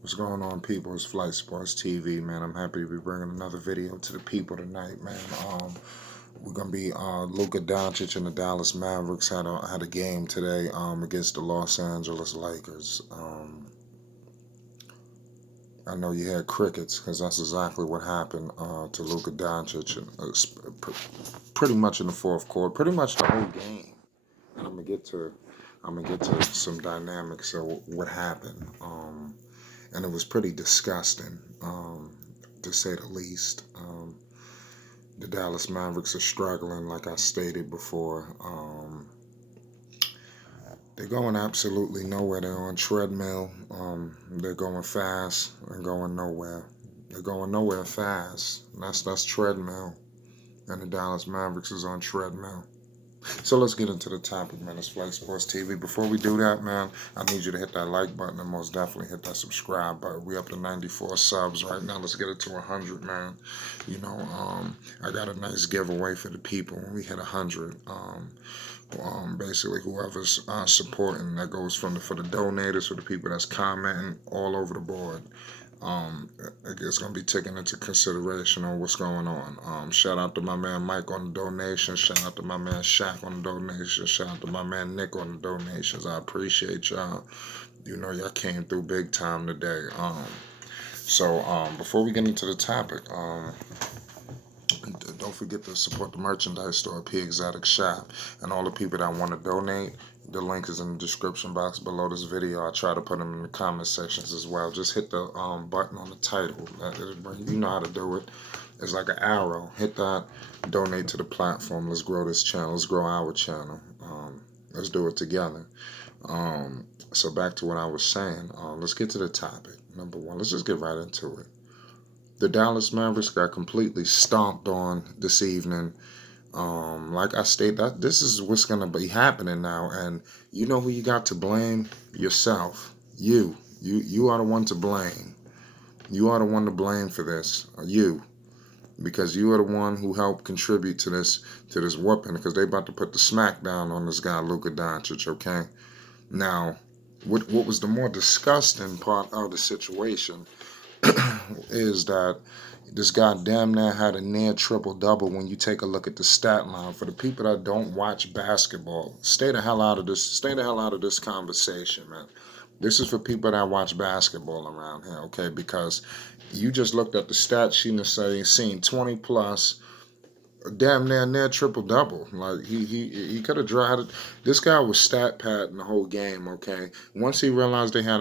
What's going on, people? It's Flight Sports TV, man. I'm happy to be bringing another video to the people tonight, man. We're gonna be Luka Doncic and the Dallas Mavericks had a game today against the Los Angeles Lakers. I know you had crickets because that's exactly what happened to Luka Doncic, pretty much in the fourth quarter, pretty much the whole game. And I'm gonna get to some dynamics of what happened. And it was pretty disgusting, to say the least. The Dallas Mavericks are struggling, like I stated before. They're going absolutely nowhere. They're on treadmill. They're going fast and going nowhere. They're going nowhere fast. That's treadmill, and the Dallas Mavericks is on treadmill. So let's get into the topic, man. It's Flight Sports TV. Before we do that, man, I need you to hit that like button and most definitely hit that subscribe button. We up to 94 subs right now. Let's get it to 100, man. I got a nice giveaway for the people when we hit 100. Basically, whoever's supporting, that goes for the donators, for the people that's commenting all over the board. It's going to be taken into consideration on what's going on. Shout out to my man Mike on the donation. Shout out to my man Shaq on the donation. Shout out to my man Nick on the donations. I appreciate y'all. Y'all came through big time today. Before we get into the topic, don't forget to support the merchandise store, P Exotic Shop, and all the people that want to donate. The link is in the description box below this video. I try to put them in the comment sections as well. Just hit the button on the title. You know how to do it. It's like an arrow. Hit that. Donate to the platform. Let's grow this channel. Let's grow our channel. Let's do it together. So back to what I was saying. Let's get to the topic. Number one, let's just get right into it. The Dallas Mavericks got completely stomped on this evening. Like I stated, this is what's gonna be happening now, and you know who you got to blame? Yourself. You are the one to blame. You are the one to blame for this. You, because you are the one who helped contribute to this whooping. Because they about to put the smackdown on this guy Luka Doncic. Okay. Now, what was the more disgusting part of the situation is that this guy damn near had a near triple double. When you take a look at the stat line, for the people that don't watch basketball, stay the hell out of this. Stay the hell out of this conversation, man. This is for people that watch basketball around here, okay? Because you just looked at the stat sheet and say seen 20 plus, damn near triple double. Like he could have dried it. This guy was stat padding the whole game. Okay, once he realized they had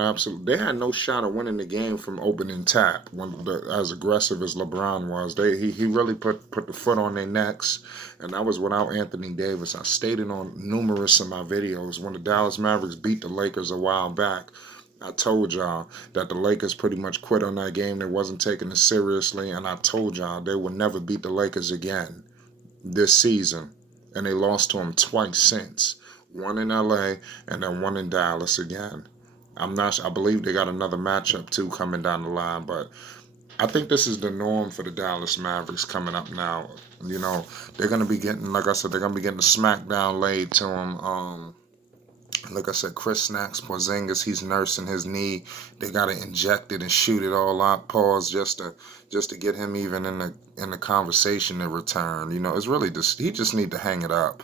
no shot of winning the game from opening tap. As aggressive as LeBron was, he really put the foot on their necks, and that was without Anthony Davis. I stated on numerous of my videos when the Dallas Mavericks beat the Lakers a while back. I told y'all that the Lakers pretty much quit on that game. They wasn't taking it seriously, and I told y'all they would never beat the Lakers again this season, and they lost to him twice since. One in LA and then one in Dallas again. I believe they got another matchup too coming down the line, but I think this is the norm for the Dallas Mavericks coming up now. They're gonna be getting, like I said, they're gonna be getting a smackdown laid to them. Like I said, Chris Snacks, Porzingis, he's nursing his knee. They got to inject it and shoot it all out. Pause just to get him even in the conversation to return. It's really just he just need to hang it up.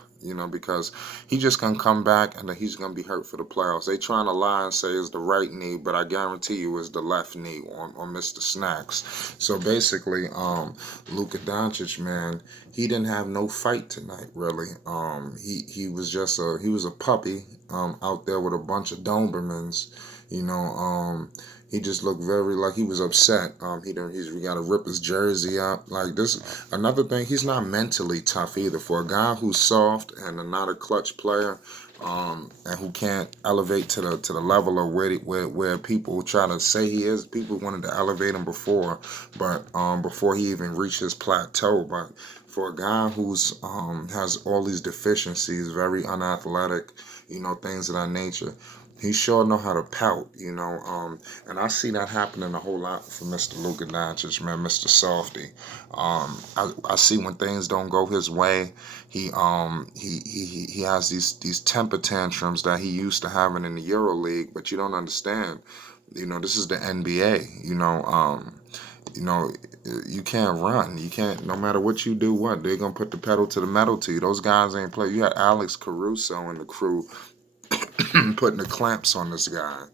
Because he just gonna come back and then he's gonna be hurt for the playoffs. They trying to lie and say it's the right knee, but I guarantee you it's the left knee on Mr. Snacks. So basically, Luka Doncic, man, he didn't have no fight tonight, really. He was just a puppy out there with a bunch of Dobermans. He just looked very like he was upset. He got to rip his jersey up like this. Another thing, he's not mentally tough either. For a guy who's soft and not a clutch player, and who can't elevate to the level of where people try to say he is. People wanted to elevate him before, but before he even reached his plateau. But for a guy who's has all these deficiencies, very unathletic, things of that nature, he sure know how to pout, and I see that happening a whole lot for Mr. Luka Doncic, man, Mr. Softy. I see when things don't go his way, he has these temper tantrums that he used to having in the Euro League, but you don't understand. This is the NBA. You know, you can't run. You can't. No matter what you do, what they're gonna put the pedal to the metal to you. Those guys ain't play. You had Alex Caruso and the crew putting the clamps on this guy.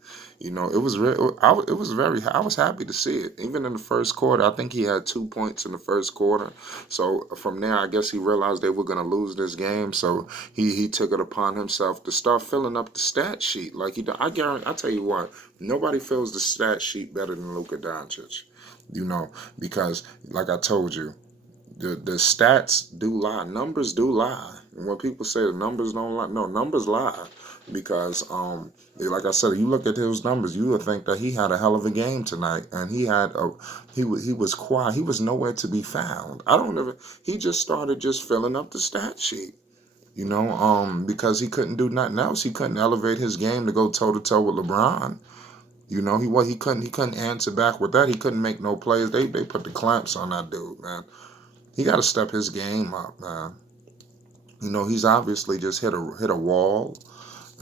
It was real. It was very. I was happy to see it. Even in the first quarter, I think he had 2 points in the first quarter. So from there, I guess he realized they were gonna lose this game. So he took it upon himself to start filling up the stat sheet. Like I guarantee. I tell you what, nobody fills the stat sheet better than Luka Doncic. Because like I told you, the stats do lie. Numbers do lie. And when people say the numbers don't lie, no, numbers lie. Because like I said, you look at his numbers, you would think that he had a hell of a game tonight, and he was quiet. He was nowhere to be found. I don't ever. He just started just filling up the stat sheet. Because he couldn't do nothing else. He couldn't elevate his game to go toe to toe with LeBron. He couldn't answer back with that. He couldn't make no plays. They put the clamps on that dude, man. He got to step his game up, man. He's obviously just hit a wall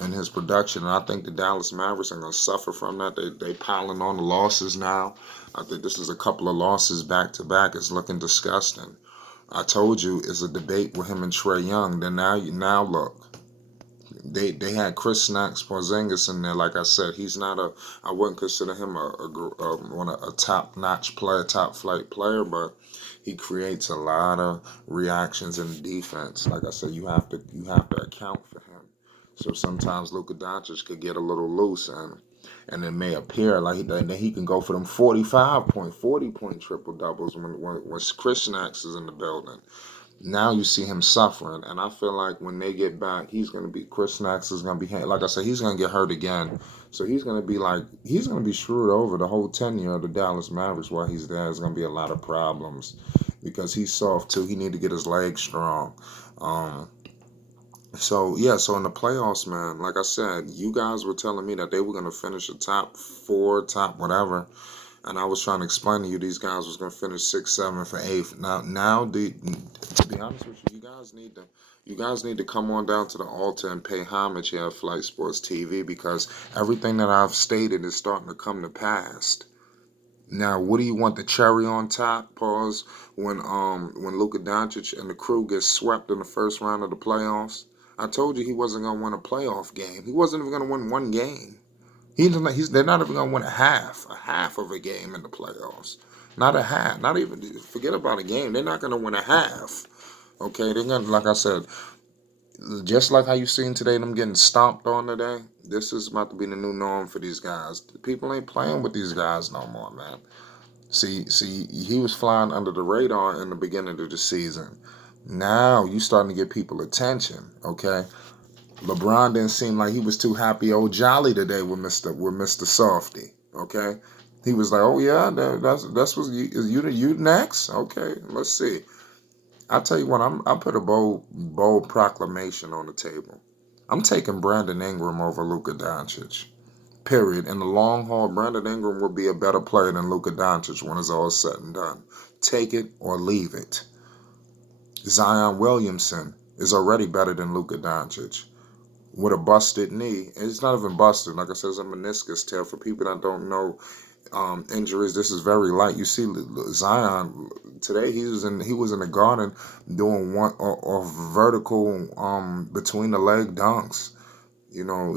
in his production, and I think the Dallas Mavericks are gonna suffer from that. They piling on the losses now. I think this is a couple of losses back to back. It's looking disgusting. I told you it's a debate with him and Trey Young. Then now look. They had Chris Snacks Porzingis in there. Like I said, he's not a. I wouldn't consider him a top notch player, top flight player, but he creates a lot of reactions in the defense. Like I said, you have to account for him. So sometimes Luka Doncic could get a little loose, and it may appear like he can go for them 45 point, 40 point triple doubles when Chris Snacks is in the building. Now you see him suffering, and I feel like when they get back, Chris Snacks is gonna be, like I said, he's gonna get hurt again. So he's gonna be screwed over the whole tenure of the Dallas Mavericks while he's there. There's gonna be a lot of problems because he's soft too. He need to get his legs strong. Um, so yeah, so in the playoffs, man, like I said, you guys were telling me that they were gonna finish the top four, top whatever, and I was trying to explain to you these guys was gonna finish 6, 7 for eighth. Now, to be honest with you, you guys need to come on down to the altar and pay homage here at Flight Sports TV because everything that I've stated is starting to come to pass. Now, what do you want the cherry on top? Pause. When Luka Doncic and the crew get swept in the first round of the playoffs, I told you he wasn't gonna win a playoff game. He wasn't even gonna win one game. They're not even gonna win a half of a game in the playoffs. Not a half. Not even forget about a game. They're not gonna win a half. Okay, they're gonna, like I said, just like how you seen today, them getting stomped on today. This is about to be the new norm for these guys. People ain't playing with these guys no more, man. See, he was flying under the radar in the beginning of the season. Now you starting to get people attention. Okay, LeBron didn't seem like he was too happy old jolly today with Mr. Softy. Okay, he was like, oh yeah, that's what you next. Okay, let's see. I tell you what, I put a bold proclamation on the table. I'm taking Brandon Ingram over Luka Doncic. Period. In the long haul, Brandon Ingram will be a better player than Luka Doncic when it's all said and done. Take it or leave it. Zion Williamson is already better than Luka Doncic with a busted knee. It's not even busted. Like I said, it's a meniscus tear. For people that don't know injuries, this is very light. You see Zion today. He was in the garden doing one or vertical between the leg dunks.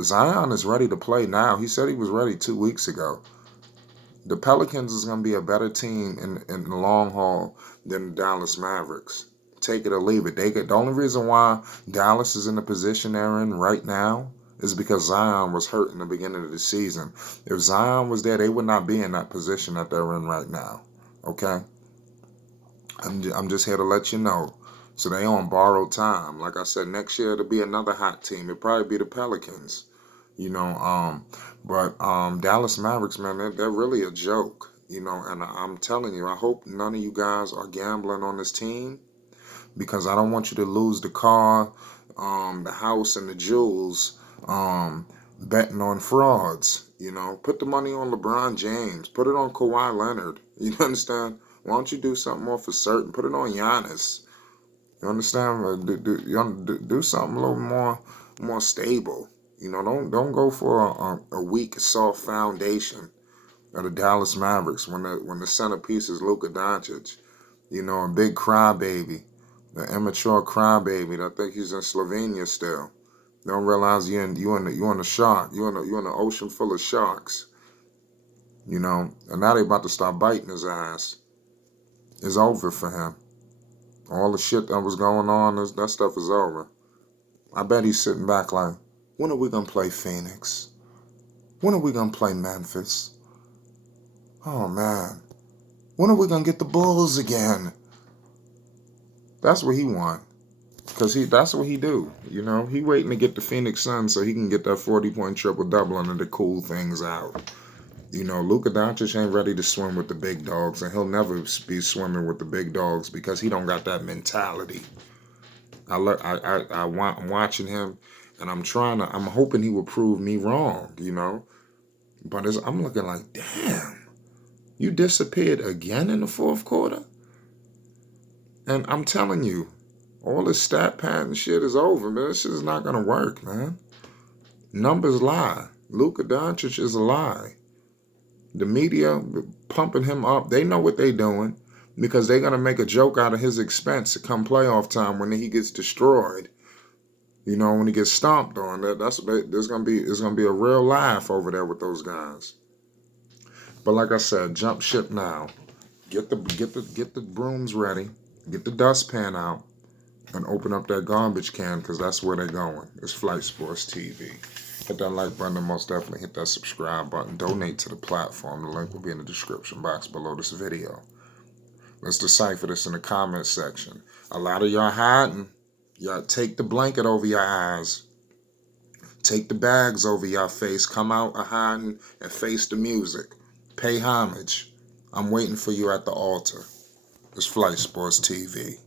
Zion is ready to play now. He said he was ready 2 weeks ago. The Pelicans is going to be a better team in the long haul than the Dallas Mavericks. Take it or leave it. The only reason why Dallas is in the position they're in right now is because Zion was hurt in the beginning of the season. If Zion was there, they would not be in that position that they're in right now. Okay? I'm just here to let you know. So they on borrowed time. Like I said, next year it'll be another hot team. It'll probably be the Pelicans. But Dallas Mavericks, man, they're really a joke. And I'm telling you, I hope none of you guys are gambling on this team because I don't want you to lose the car, the house, and the jewels betting on frauds. Put the money on LeBron James. Put it on Kawhi Leonard. You understand? Why don't you do something more for certain? Put it on Giannis. You understand? Do something a little more stable. Don't go for a weak, soft foundation. of the Dallas Mavericks when the centerpiece is Luka Doncic. You know, a big crybaby, an immature crybaby. I think he's in Slovenia still. You don't realize you in the shark. You in the ocean full of sharks. You know, and now they about to start biting his ass. It's over for him. All the shit that was going on, that stuff is over. I bet he's sitting back like, when are we gonna play Phoenix? When are we gonna play Memphis? Oh man, when are we gonna get the Bulls again? That's what he want. Cause that's what he do. You know, he waiting to get the Phoenix Suns so he can get that 40-point triple double and to cool things out. You know, Luka Doncic ain't ready to swim with the big dogs, and he'll never be swimming with the big dogs because he don't got that mentality. I'm watching him, and I'm hoping he will prove me wrong. You know, but I'm looking like, damn, you disappeared again in the fourth quarter, and I'm telling you, all this stat pattern shit is over, man. This shit is not gonna work, man. Numbers lie. Luka Doncic is a lie. The media pumping him up. They know what they're doing because they're gonna make a joke out of his expense to come playoff time when he gets destroyed. You know, when he gets stomped on. It's gonna be a real laugh over there with those guys. But like I said, jump ship now. Get the brooms ready. Get the dustpan out and open up that garbage can because that's where they're going. It's Flight Sports TV. Hit that like button and most definitely hit that subscribe button. Donate to the platform. The link will be in the description box below this video. Let's decipher this in the comment section. A lot of y'all hiding. Y'all take the blanket over your eyes. Take the bags over your face. Come out of hiding and face the music. Pay homage. I'm waiting for you at the altar. It's Flight Sports TV.